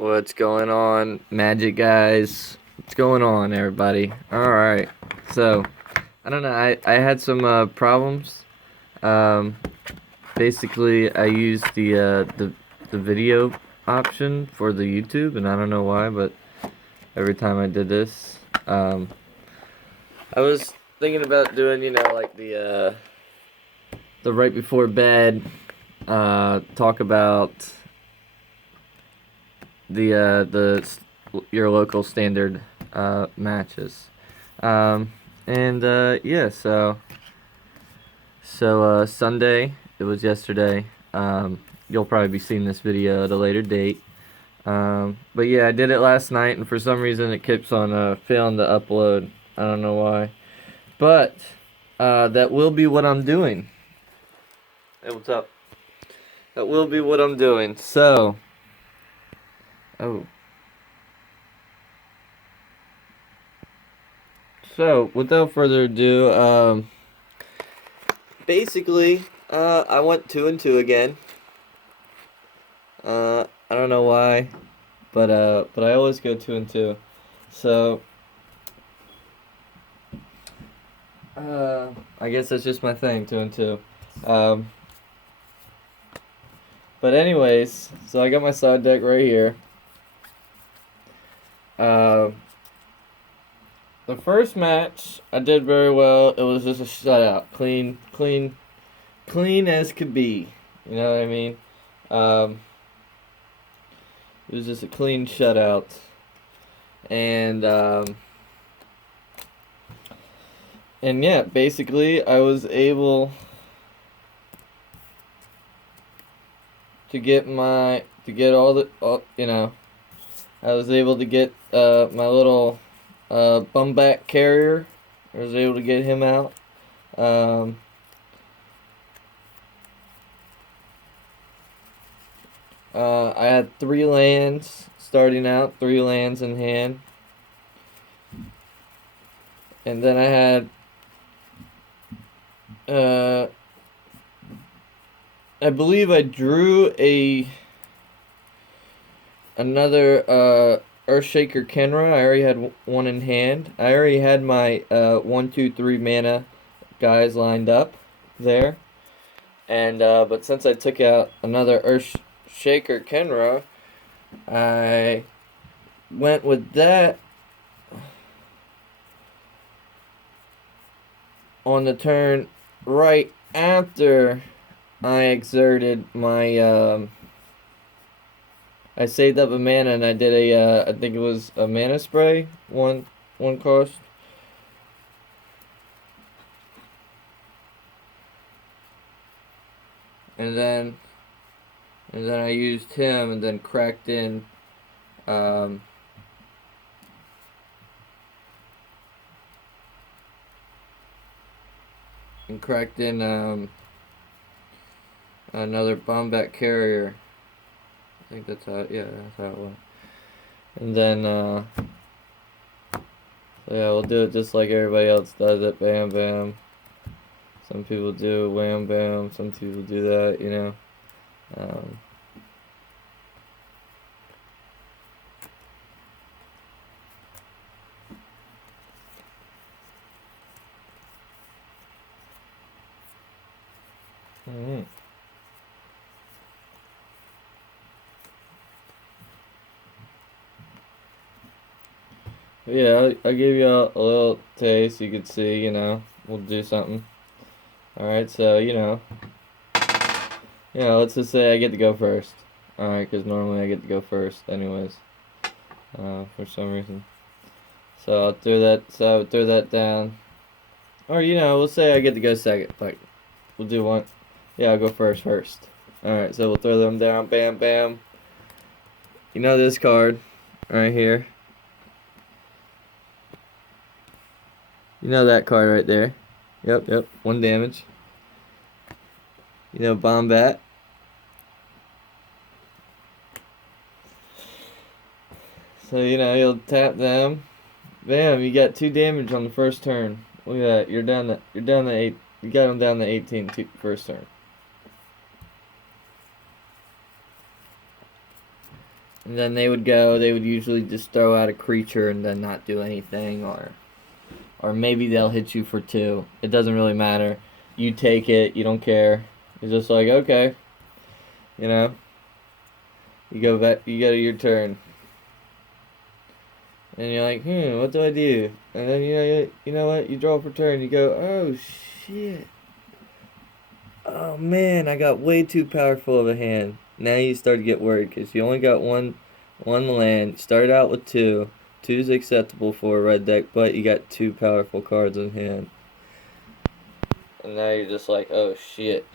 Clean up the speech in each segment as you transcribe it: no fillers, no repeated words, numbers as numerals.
What's going on, Magic guys? What's going on, everybody? Alright, so, I don't know, I had some problems. Um, Basically, I used the video option for the YouTube, and I don't know why, but every time I did this, I was thinking about doing, like the right before bed, talk about your local standard matches. And yeah, so Sunday, it was yesterday. You'll probably be seeing this video at a later date. But yeah, I did it last night, and for some reason it keeps on failing to upload. I don't know why. But that will be what I'm doing. Hey, what's up? That will be what I'm doing. So, oh. So, without further ado, basically, I went 2-2 again. I don't know why, but I always go 2-2. So, I guess that's just my thing, 2-2. Um, but anyways, so I got my side deck right here. The first match I did very well. It was just a shutout, clean as could be. You know what I mean? Um, it was just a clean shutout, and and yeah, basically I was able to get all the I was able to get my little bumback carrier. I was able to get him out. Um, I had 3 lands starting out, 3 lands in hand. And then I had I believe I drew another Earthshaker Kenra. I already had one in hand. I already had my 1, 2, 3 mana guys lined up there. And but since I took out another Earthshaker Kenra, I went with that on the turn right after I exerted my I saved up a mana and I did I think it was a mana spray, one cost. And then I used him and then cracked in another Bombat carrier. I think that's how it went. And then so yeah, we'll do it just like everybody else does it. Bam bam. Some people do wham bam, some people do that, you know. Yeah, I'll give you a little taste. You could see, we'll do something. Alright, so, let's just say I get to go first. Alright, because normally I get to go first anyways. For some reason. So I'll throw that down. Or, we'll say I get to go second. Like, we'll do one. Yeah, I'll go first. Alright, so we'll throw them down. Bam, bam. You know this card right here. You know that card right there. Yep. 1 damage. You know Bombat. So, you'll tap them. Bam, you got 2 damage on the first turn. Look at that. You're down to 8. You got them down to 18 first turn. And then they would go, they would usually just throw out a creature and then not do anything, or maybe they'll hit you for 2. It doesn't really matter. You take it, you don't care. It's just like, okay, you know, you go back, you go to your turn. And you're like, what do I do? And then you know what? You draw for turn. You go, oh shit. Oh man, I got way too powerful of a hand. Now you start to get worried because you only got one land. Started out with 2. 2 is acceptable for a red deck, but you got 2 powerful cards in hand. And now you're just like, oh shit.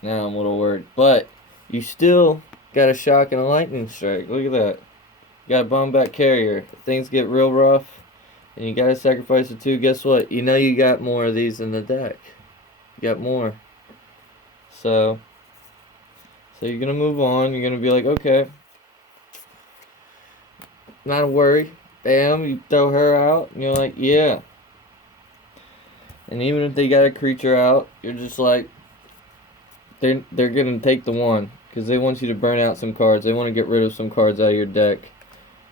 Now I'm a little worried. But you still got a shock and a lightning strike. Look at that. You got a bomb-back carrier. If things get real rough and you gotta sacrifice a 2, guess what? You know you got more of these in the deck. You got more. So you're gonna move on. You're gonna be like, okay, not a worry. Bam, you throw her out, and you're like, yeah. And even if they got a creature out, you're just like, they're gonna take the 1 because they want you to burn out some cards. They want to get rid of some cards out of your deck.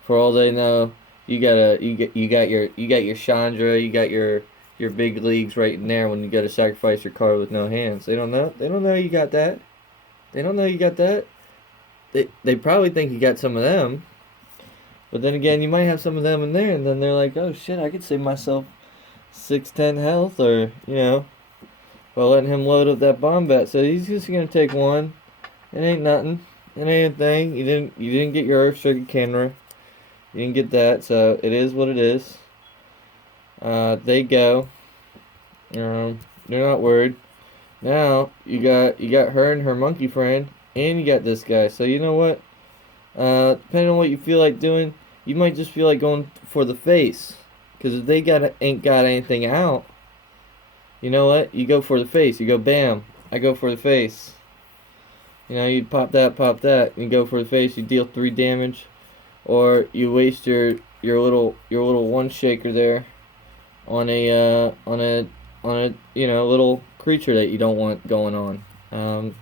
For all they know, you got your Chandra, you got your big leagues right in there when you got to sacrifice your card with no hands. They don't know. They don't know you got that. They don't know you got that. They probably think you got some of them. But then again, you might have some of them in there, and then they're like, oh shit, I could save myself 6-10 health, or, while letting him load up that bomb bat. So he's just gonna take 1. It ain't nothing. It ain't a thing. You didn't get your Earth Stricken camera. You didn't get that, so it is what it is. They go. They're not worried. Now you got her and her monkey friend, and you got this guy. So you know what? Depending on what you feel like doing, you might just feel like going for the face. Because if they ain't got anything out, you know what? You go for the face. You go bam. I go for the face. You pop that, and you go for the face. You deal 3 damage, or you waste your little 1 shaker there on a little creature that you don't want going on. And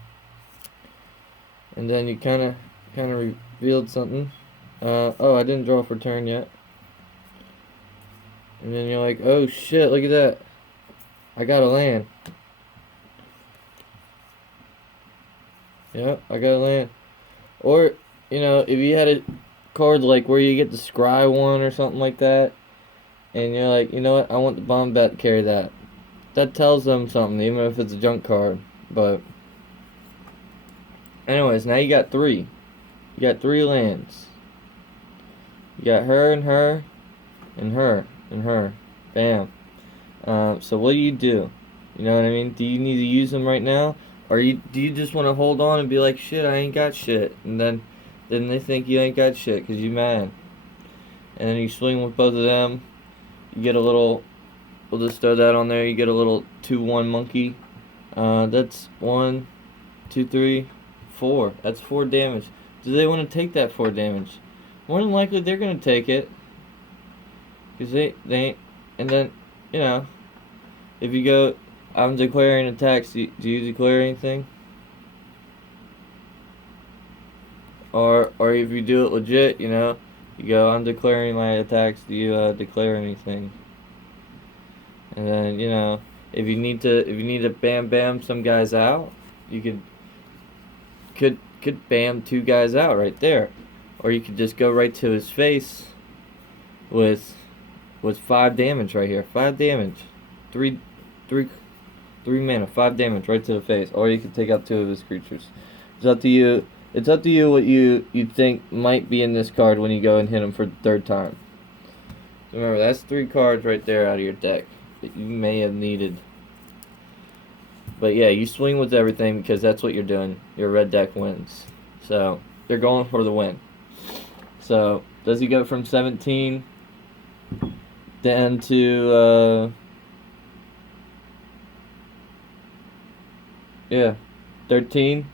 then you kind of revealed something. Oh, I didn't draw for turn yet. And then you're like, oh shit, look at that. I got a land. Yep, I got a land. Or, if you had a card like where you get the scry 1 or something like that, and you're like, you know what, I want the bomb bat to carry that. That tells them something, even if it's a junk card. But anyways, now you got 3. You got 3 lands. You got her and her and her and her. Bam. So what do? You know what I mean? Do you need to use them right now? Or do you just want to hold on and be like, shit, I ain't got shit. And then they think you ain't got shit because you mad. And then you swing with both of them. You get a little, we'll just throw that on there. You get a little 2-1 monkey. That's 1, 2, 3, 4. That's 4 damage. Do they want to take that 4 damage? More than likely they're going to take it. Because they ain't. And then, if you go, I'm declaring attacks, do you declare anything? Or if you do it legit, you go, I'm declaring my attacks, do you declare anything? And then, if you need to bam some guys out, you could bam 2 guys out right there. Or you could just go right to his face with 5 damage right here. 5 damage. 3 mana, 5 damage right to the face. Or you could take out 2 of his creatures. It's up to you. It's up to you what you think might be in this card when you go and hit him for the 3rd time. Remember, that's 3 cards right there out of your deck that you may have needed. But yeah, you swing with everything because that's what you're doing. Your red deck wins. So, they're going for the win. So, does he go from 17 down to, 13?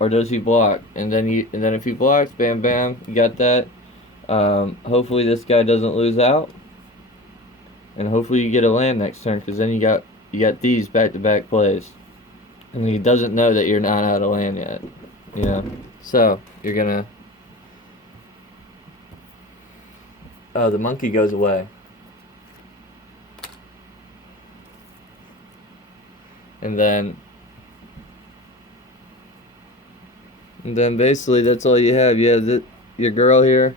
Or does he block? And then if he blocks, bam, bam, you got that. Hopefully this guy doesn't lose out. And hopefully you get a land next turn, because then you got these back-to-back plays. And he doesn't know that you're not out of land yet. So, you're gonna Oh, the monkey goes away. And then basically that's all you have. You have your girl here.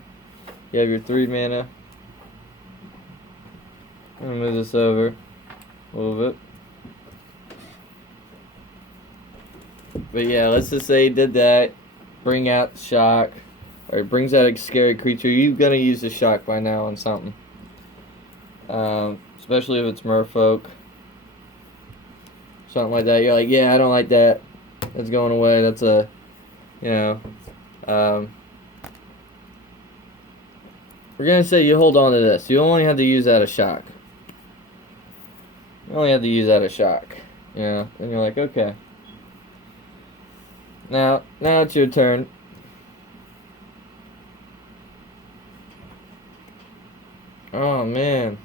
You have your 3 mana. I'm gonna move this over a little bit. But yeah, let's just say he did that. Bring out shock. Or it brings out a scary creature. You're gonna use the shock by now on something. Especially if it's merfolk. Something like that. You're like, yeah, I don't like that. That's going away. That's a, you know. We're gonna say you hold on to this. You only have to use that as shock. You only have to use that as shock. You know, and you're like, okay. Now it's your turn. Oh man.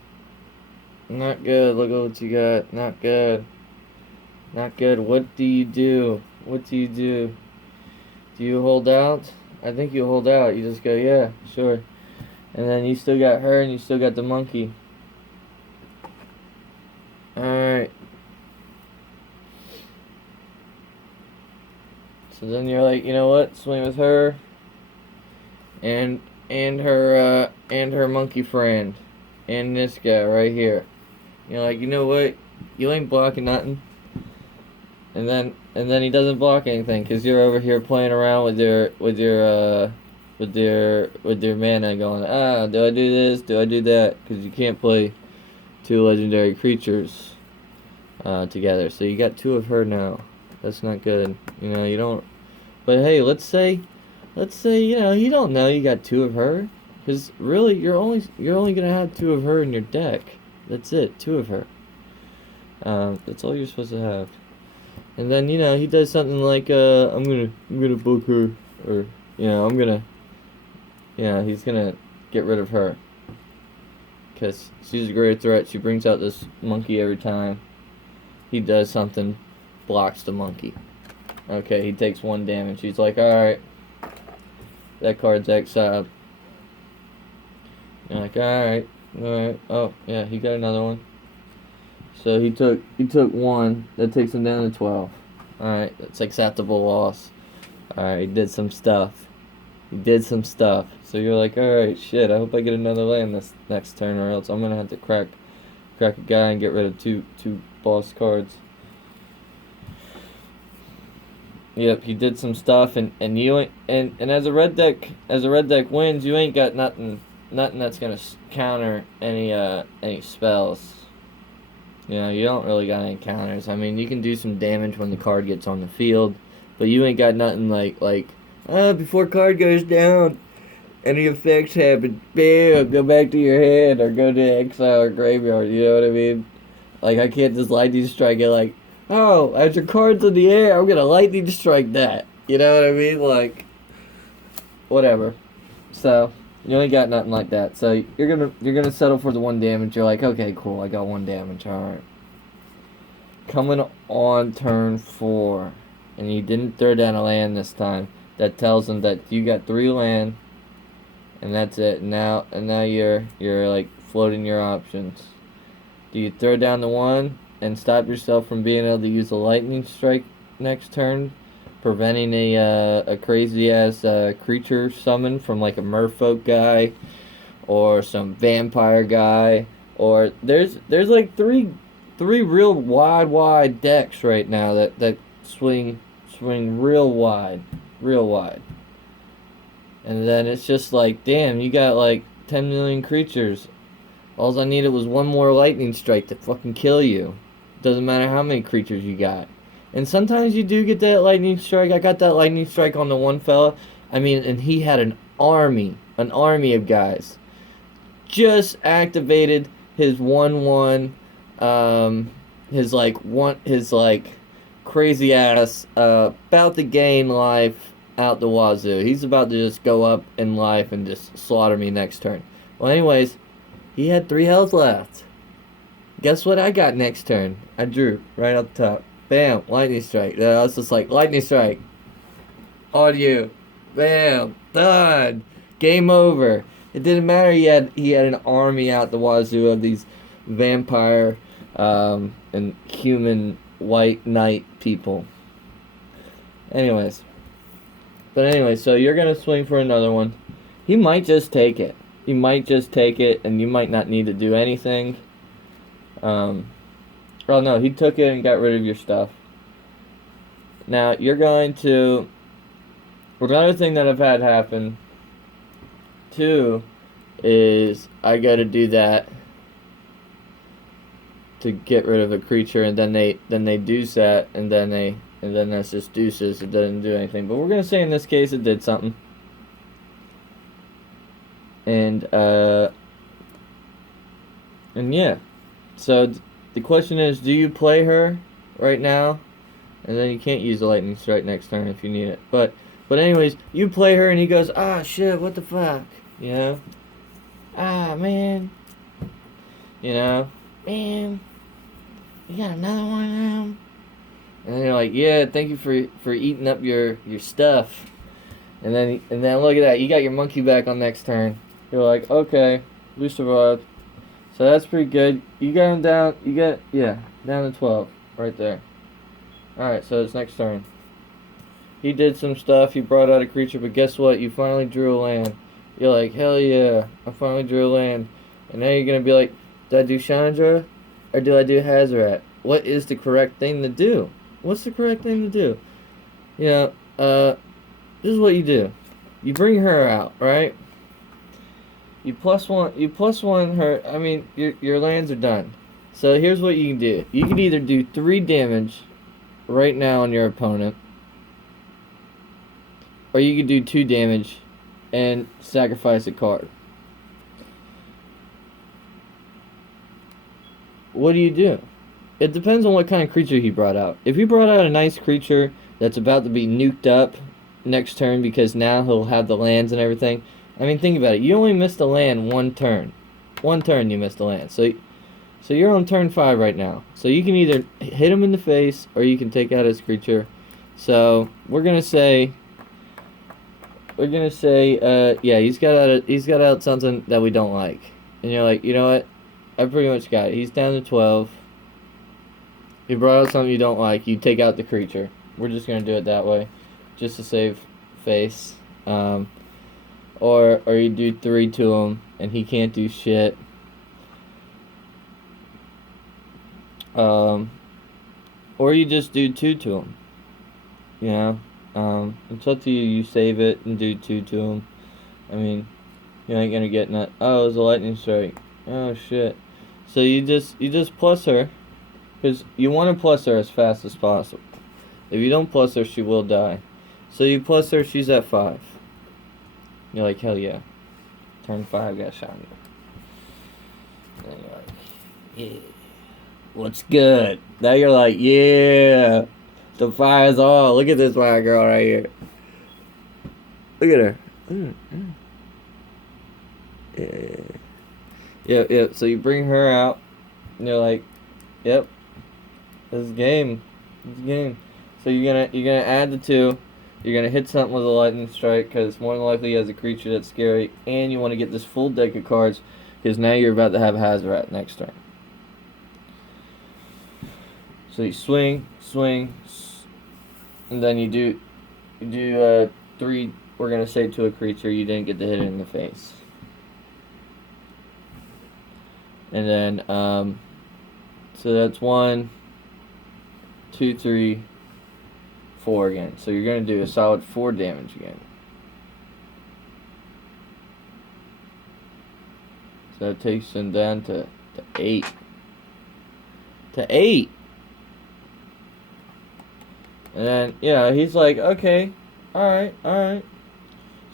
Not good. Look at what you got. Not good. Not good. What do you do? What do you do? Do you hold out? I think you hold out. You just go, yeah, sure. And then you still got her and you still got the monkey. Alright. So then you're like, you know what? Swing with her and her monkey friend and this guy right here. You're like, you know what? You ain't blocking nothing. And then he doesn't block anything because you're over here playing around with your mana, going, do I do this? Do I do that? Because you can't play 2 legendary creatures together. So you got 2 of her now. That's not good. You know, you don't. But hey, let's say you know you don't know you got 2 of her, because really you're only gonna have 2 of her in your deck. That's it, 2 of her. That's all you're supposed to have. And then, you know, he does something like, I'm gonna book her, or, you know, he's gonna get rid of her. Because she's a great threat. She brings out this monkey every time he does something, blocks the monkey. Okay, he takes 1 damage. He's like, alright, that card's exiled. You're like, alright, oh, yeah, he got another one. So he took 1. That takes him down to 12. Alright, that's acceptable loss. Alright, he did some stuff. So you're like, alright, shit, I hope I get another land this next turn, or else I'm gonna have to crack a guy and get rid of two boss cards. Yep, he did some stuff, and you ain't, and as a red deck wins, you ain't got nothing that's gonna counter any spells. You know, you don't really got any counters. I mean, you can do some damage when the card gets on the field, but you ain't got nothing like before card goes down, any effects happen, bam, go back to your hand, or go to exile or graveyard, you know what I mean? Like, I can't just lightning strike it like, oh, as your card's in the air, I'm gonna lightning strike that. You know what I mean? Like, whatever. So, you ain't got nothing like that. So you're gonna settle for the 1 damage. You're like, okay, cool, I got 1 damage, alright. Coming on turn 4, and you didn't throw down a land this time. That tells them that you got 3 land, and that's it. Now you're like floating your options. Do you throw down the 1 and stop yourself from being able to use a lightning strike next turn, preventing a crazy ass creature summon from like a merfolk guy or some vampire guy, or there's like three real wide decks right now that swing real wide, and then it's just like, damn, you got like 10 million creatures. All I needed was 1 more lightning strike to fucking kill you. Doesn't matter how many creatures you got. And sometimes you do get that lightning strike. I got that lightning strike on the one fella. I mean, and he had an army of guys. Just activated his 1/1, his crazy ass, about to gain life out the wazoo. He's about to just go up in life and just slaughter me next turn. Well, anyways, he had 3 health left. Guess what I got next turn? I drew right up top. Bam, lightning strike. I was just like, lightning strike on you. Bam, done. Game over. It didn't matter. He had an army out the wazoo of these vampire and human white knight people. Anyways. But anyway, so you're going to swing for another one. He might just take it. He might just take it, and you might not need to do anything. Oh no, he took it and got rid of your stuff. Now, you're going to... Another thing that I've had happen, too, is I got to do that to get rid of a creature, and then they deuce that, and then that's just deuces. It doesn't do anything. But we're gonna say in this case it did something. And yeah. So the question is, do you play her right now? And then you can't use the lightning strike next turn if you need it. But anyways, you play her and he goes, ah shit, what the fuck? You know? Ah man. You know? Man. You got another one of them? And you're like, yeah, thank you for eating up your stuff. And then look at that, you got your monkey back on next turn. You're like, okay, we survived. So that's pretty good. You got him down. Down to 12 right there. All right, so it's next turn. He did some stuff. He brought out a creature, but guess what? You finally drew a land. You're like, hell yeah, I finally drew a land. And now you're gonna be like, did I do Chandra or do I do Hazaret? What is the correct thing to do? What's the correct thing to do? You know, this is what you do. You bring her out, right? You plus one her. I mean, your lands are done. So here's what you can do. You can either do 3 damage right now on your opponent, or you can do 2 damage and sacrifice a card. What do you do? It depends on what kind of creature he brought out. If he brought out a nice creature that's about to be nuked up next turn because now he'll have the lands and everything. I mean, think about it. You only missed a land 1 turn. 1 turn you missed a land. So you're on turn 5 right now. So you can either hit him in the face or you can take out his creature. So we're gonna say, yeah, he's got out something that we don't like. And you're like, you know what? I pretty much got it. He's down to 12. He brought out something you don't like. You take out the creature. We're just gonna do it that way, just to save face. Or you do 3 to him and he can't do shit. Or you just do 2 to him. You know, it's up to you. You save it and do 2 to him. I mean, you ain't gonna get that. Oh, it was a lightning strike. Oh shit. So you just plus her. Because you want to plus her as fast as possible. If you don't plus her, she will die. So you plus her, she's at 5. You're like, hell yeah. Turn 5, got Chandra. And you're like, yeah. What's good? Now you're like, yeah. The fire's on. Look at this fire girl right here. Look at her. Yeah. Yep. So you bring her out. And you're like, yep. This is game. So you're gonna add the 2. You're gonna hit something with a lightning strike because more than likely he has a creature that's scary, and you want to get this full deck of cards because now you're about to have Hazaret next turn. So you swing, and then you do 3. We're gonna say to a creature you didn't get to hit it in the face, and then so that's 1, 2, 3, 4 again. So you're going to do a solid 4 damage again. So that takes him down to 8. To 8! And then, yeah, he's like, okay, alright.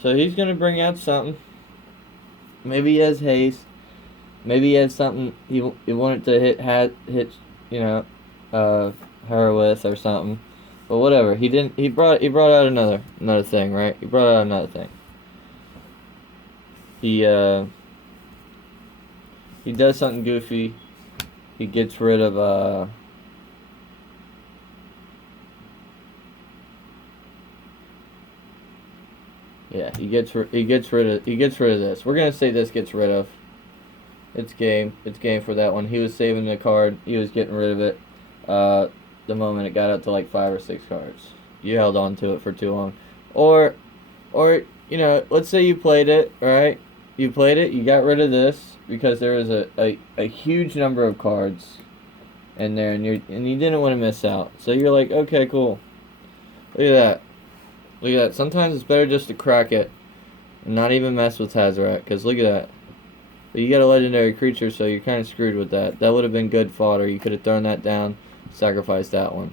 So he's going to bring out something. Maybe he has haste. Maybe he has something he wanted to hit, you know, her with or something. But whatever. He didn't. He brought out another thing, right? He brought out another thing. He does something goofy. He gets rid of Yeah, he gets rid of this. We're gonna say this gets rid of. It's game. It's game for that one. He was saving the card. He was getting rid of it. The moment it got up to like 5 or 6 cards, you held on to it for too long, or let's say you played it right. You played it. You got rid of this because there was a huge number of cards in there, and you didn't want to miss out. So you're like, okay, cool. Look at that. Look at that. Sometimes it's better just to crack it and not even mess with Hazoret, because look at that. But you got a legendary creature, so you're kind of screwed with that. That would have been good fodder. You could have thrown that down, sacrificed that one.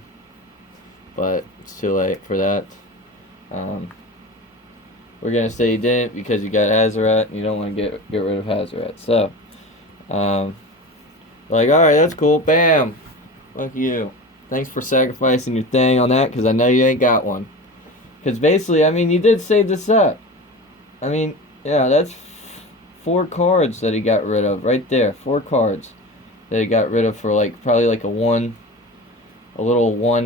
But it's too late for that. We're going to say you didn't because you got Hazoret, and you don't want to get rid of Hazoret. So, like, alright, that's cool. Bam! Fuck you. Thanks for sacrificing your thing on that, because I know you ain't got one. Because basically, I mean, you did save this up. I mean, yeah, that's 4 cards that he got rid of right there. 4 cards that he got rid of for like probably like a little one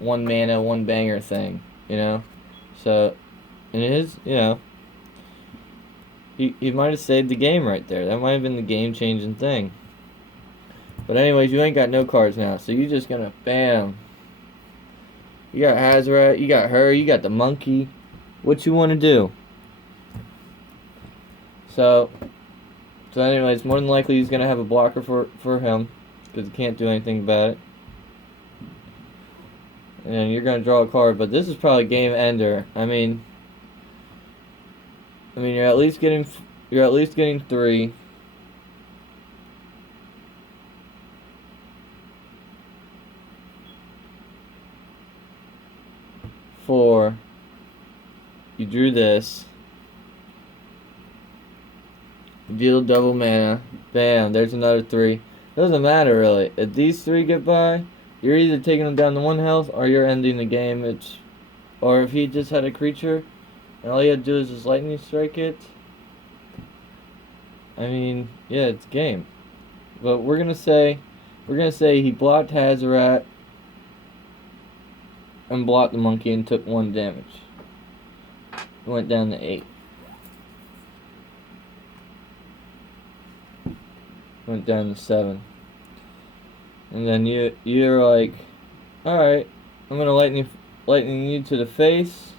mana, 1 banger thing, So, and it is, he might have saved the game right there. That might have been the game-changing thing. But anyways, you ain't got no cards now, so you just gonna bam. You got Hazoret, you got her, you got the monkey. What you want to do? So anyways, more than likely he's gonna have a blocker for him, because he can't do anything about it. And you're gonna draw a card, but this is probably game ender. I mean, you're at least getting 3. 4. You drew this. Deal double mana. Bam, there's another 3. Doesn't matter really. If these 3 get by, you're either taking them down to 1 health or you're ending the game. Or if he just had a creature and all you had to do is just lightning strike it. I mean, yeah, it's game. But we're gonna say he blocked Hazoret and blocked the monkey and took 1 damage. Went down to 8. Went down to 7. And then you're like, alright, I'm gonna lightning you to the face.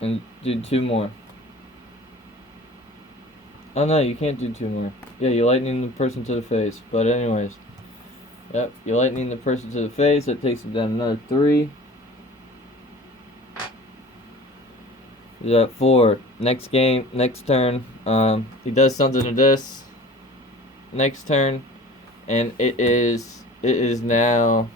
And do 2 more. Oh no, you can't do 2 more. Yeah, you're lightning the person to the face. But anyways. Yep, you're lightning the person to the face. That takes it down another 3. You got 4. Next turn, he does something to this. Next turn, and it is now,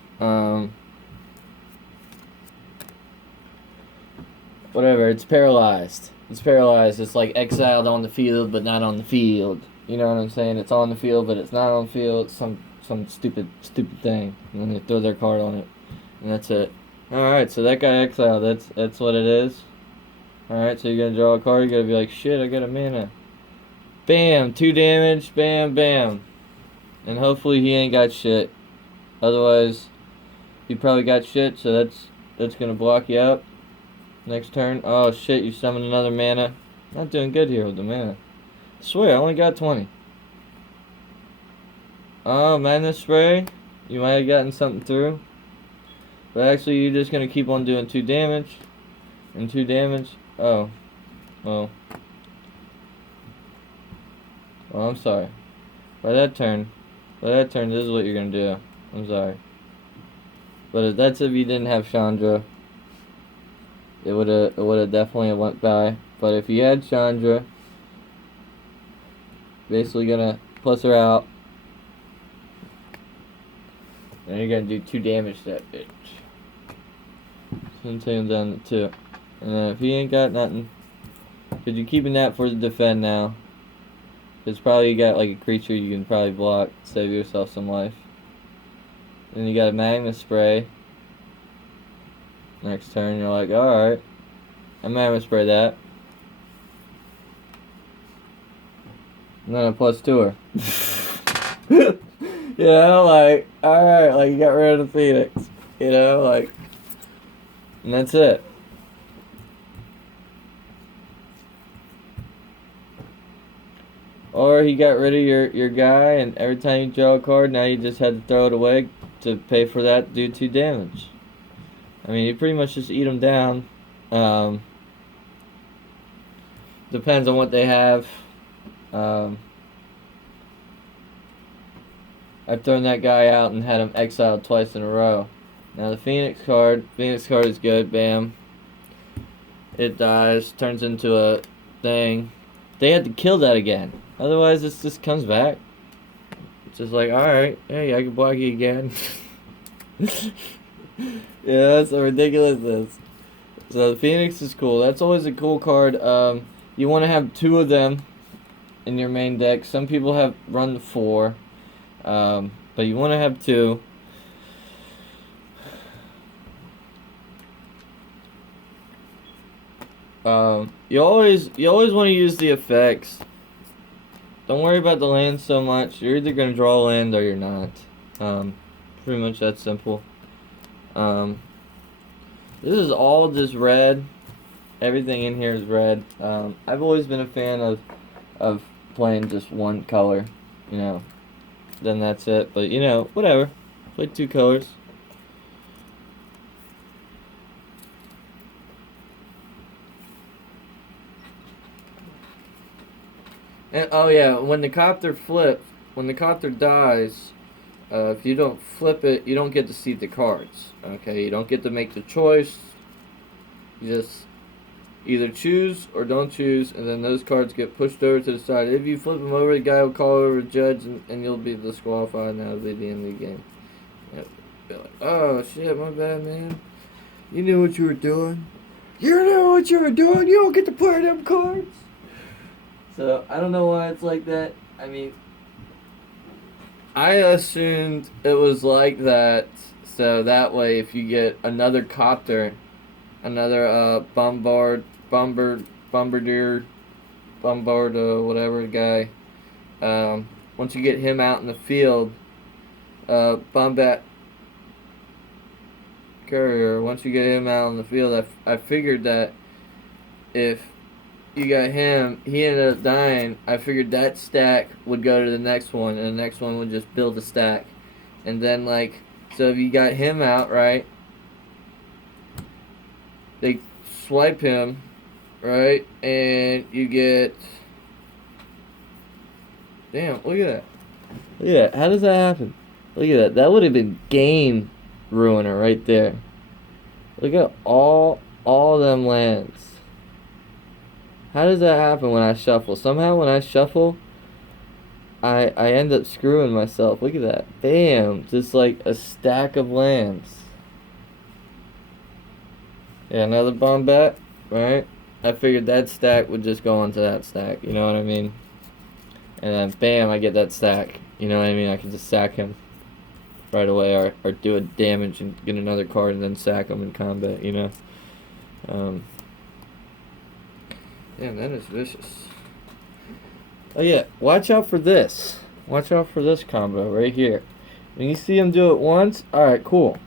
whatever, it's paralyzed. It's like exiled on the field, but not on the field. You know what I'm saying? It's on the field, but it's not on the field. It's some stupid thing. And then they throw their card on it. And that's it. Alright, so that got exiled. That's what it is. Alright, so you're gonna draw a card, you're gonna be like, shit, I got a mana. Bam! 2 damage, bam, bam. And hopefully he ain't got shit. Otherwise, he probably got shit, so that's gonna block you up. Next turn, oh shit, you summon another mana. Not doing good here with the mana. I swear, I only got 20. Oh, mana spray. You might have gotten something through. But actually, you're just gonna keep on doing 2 damage. And 2 damage. Oh. Well, I'm sorry. By that turn, this is what you're gonna do. I'm sorry. But that's if you didn't have Chandra. It would've definitely went by. But if you had Chandra, basically gonna plus her out. And you're gonna do 2 damage to that bitch. So I'm taking down to 2. And then if he ain't got nothing, because you're keeping that for the defend now. Because probably you got like a creature you can probably block, save yourself some life. Then you got a Magma Spray. Next turn you're like, alright, I'm Magma Spray that. And then I plus 2 her. Like, alright, like you got rid of the Phoenix. Like, And that's it. Or he got rid of your guy, and every time you draw a card, now you just had to throw it away to pay for that due to damage. I mean, you pretty much just eat them down. Um, Depends on what they have. Um, I've thrown that guy out and had him exiled twice in a row. Now the Phoenix card is good. Bam. It dies, turns into a thing. They had to kill that again. Otherwise, it just comes back. It's just like, alright, hey, I can block you again. Yeah, that's so ridiculous. So the Phoenix is cool. That's always a cool card. You want to have two of them in your main deck. Some people have run the four, but you want to have two. You always want to use the effects. Don't worry about the land so much. You're either gonna draw land or you're not. Pretty much that simple. This is all just red. Everything in here is red. I've always been a fan of playing just one color, you know. Then that's it. But you know, whatever. Play two colors. And oh yeah, when the copter dies, if you don't flip it, you don't get to see the cards. Okay, you don't get to make the choice. You just either choose or don't choose, and then those cards get pushed over to the side. If you flip them over, the guy will call over the judge, and you'll be disqualified, and that'll be the end of the game. Yep. Be like, oh shit, my bad, man. You knew what you were doing. You knew what you were doing. You don't get to play them cards. So I don't know why it's like that. I mean, I assumed it was like that, so that way if you get another copter, another bombardier, whatever guy, once you get him out in the field, Bombat Courier, once you get him out in the field, I figured that if you got him, he ended up dying. I figured that stack would go to the next one, and the next one would just build a stack. And then, like, so if you got him out, right, they swipe him, right, and you get. Damn, look at that. Look at that. How does that happen? Look at that. That would have been game ruiner right there. Look at all them lands. How does that happen when I shuffle? Somehow when I shuffle, I end up screwing myself. Look at that. Bam. Just like a stack of lands. Yeah, another bomb bat, right? I figured that stack would just go onto that stack. You know what I mean? And then bam, I get that stack. You know what I mean? I can just sack him right away, or do a damage and get another card and then sack him in combat, you know? Damn, that is vicious. Oh yeah, watch out for this. Watch out for this combo right here. When you see him do it once, alright, cool.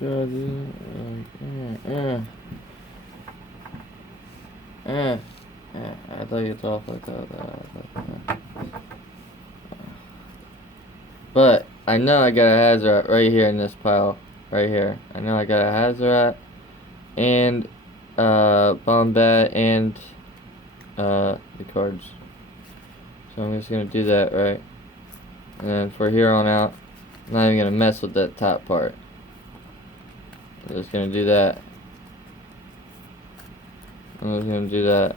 I thought it's off like that. But I know I got a Hazoret right here in this pile. Right here. I know I got a Hazoret and Bombette and the cards. So I'm just gonna do that, right? And then for here on out, I'm not even gonna mess with that top part. I'm just gonna do that. I'm just gonna do that.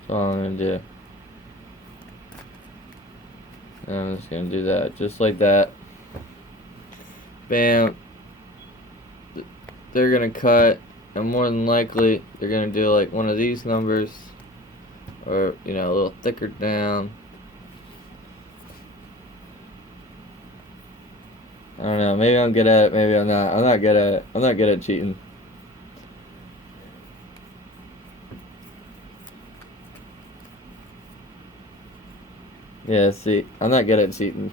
That's all I'm gonna do. And I'm just gonna do that, just like that. Bam. They're gonna cut, and more than likely, they're gonna do like one of these numbers, or a little thicker down. I don't know. Maybe I'm good at it. Maybe I'm not. I'm not good at it. I'm not good at cheating. Yeah, see, I'm not good at cheating.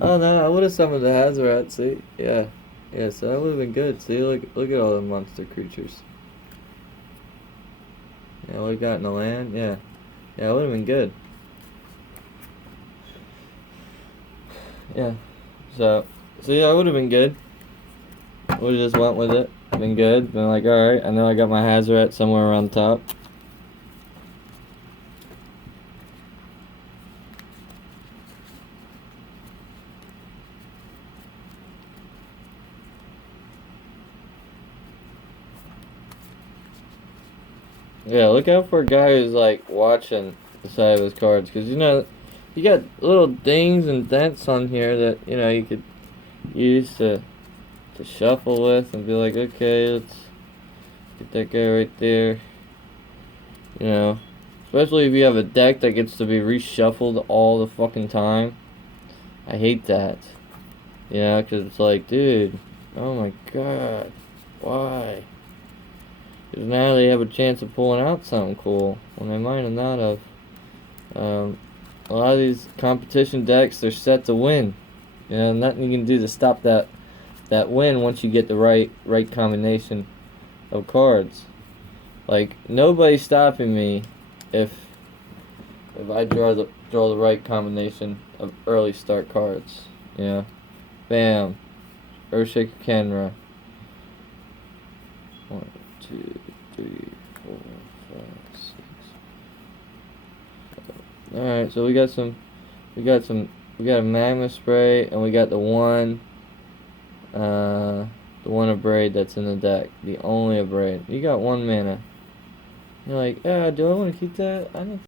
Oh no, I would have summoned the Hazoret. See, yeah, so that would have been good. See, look at all the monster creatures. Yeah, what we got in the land? Yeah, it would have been good. Yeah, so see, I would have been good. We just went with it. Been good. Been like, all right. I know I got my Hazoret somewhere around the top. Yeah, look out for a guy who's like watching the side of his cards, because you got little dings and dents on here that you could use to shuffle with and be like, okay, let's get that guy right there. Especially if you have a deck that gets to be reshuffled all the fucking time. I hate that. Because it's like, dude, oh my god, why? Because now they have a chance of pulling out something cool when they might have not have. A lot of these competition decks, they're set to win. Nothing you can do to stop that win once you get the right combination of cards. Like, nobody's stopping me if I draw the right combination of early start cards. Bam. Earthshaker Kenra. 1, 2, 3, 4, 5, 6. Alright, so we got a magma spray, and we got the one abrade that's in the deck. The only abrade. You got 1 mana. You're like, do I want to keep that? I don't